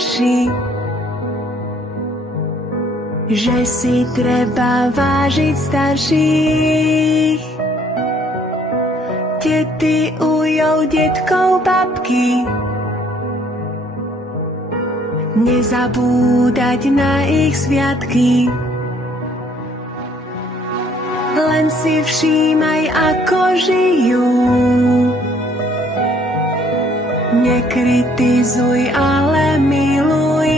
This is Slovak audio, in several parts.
starší, že si treba vážiť starších. Tety, ujov, detkov, babky, nezabúdať na ich sviatky. Len si všímaj, ako žijú. Nekritizuj, ale miluj.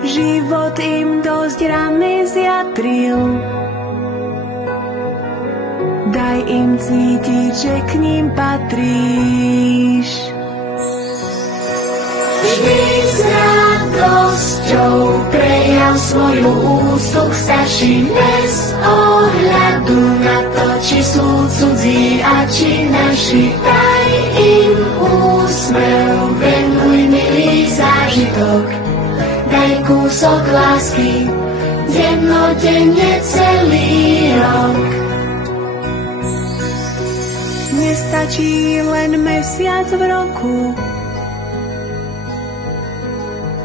Život im dosť rany zjadril. Daj im cítiť, že k ním patríš. Vždy s radosťou prejav svoju úctu k starším bez ohľadu na to, či sú cudzí a či naši. Daj im úsmev, venuj milý zážitok, daj kúsok lásky, dennodenne celý rok. Nestačí len mesiac v roku,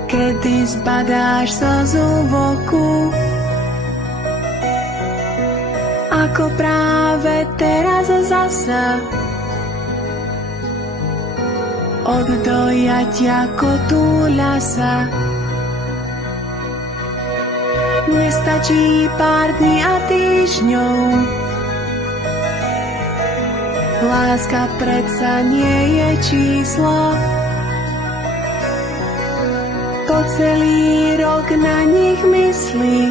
kedy zbadáš slzu v oku. Ako práve teraz zasa od dojatia kotúľa sa. Nestačí pár dní a týždňov, láska predsa nie je číslo. Po celý rok na nich myslí,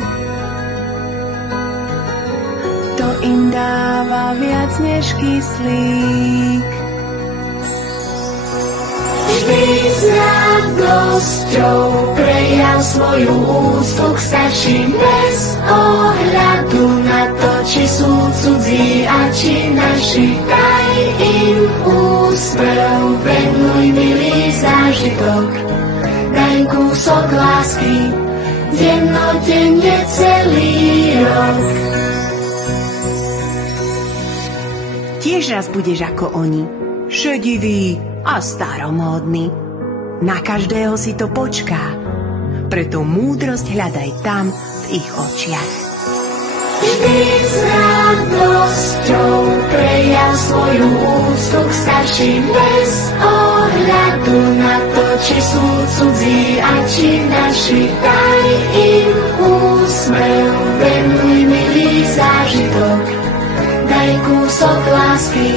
to im dáva viac než kyslík. Vždy s radosťou prejav svoju úctu k starším bez ohľadu na to, či sú cudzí a či naši. Daj im úsmev, venuj milý zážitok, daj kúsok lásky, dennodenne celý rok. Tiež raz budeš ako oni, šedivý a staromódny. Na každého si to počká, preto múdrosť hľadaj tam v ich očiach. Vždy s radosťou prejav svoju úctu k starším bez ohľadu na to, či sú cudzí a či naši. Daj im úsmev, venuj milý zážitok, daj kúsok lásky,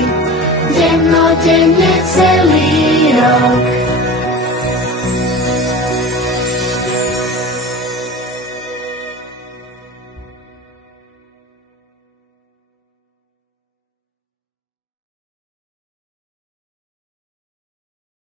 dennodenne celý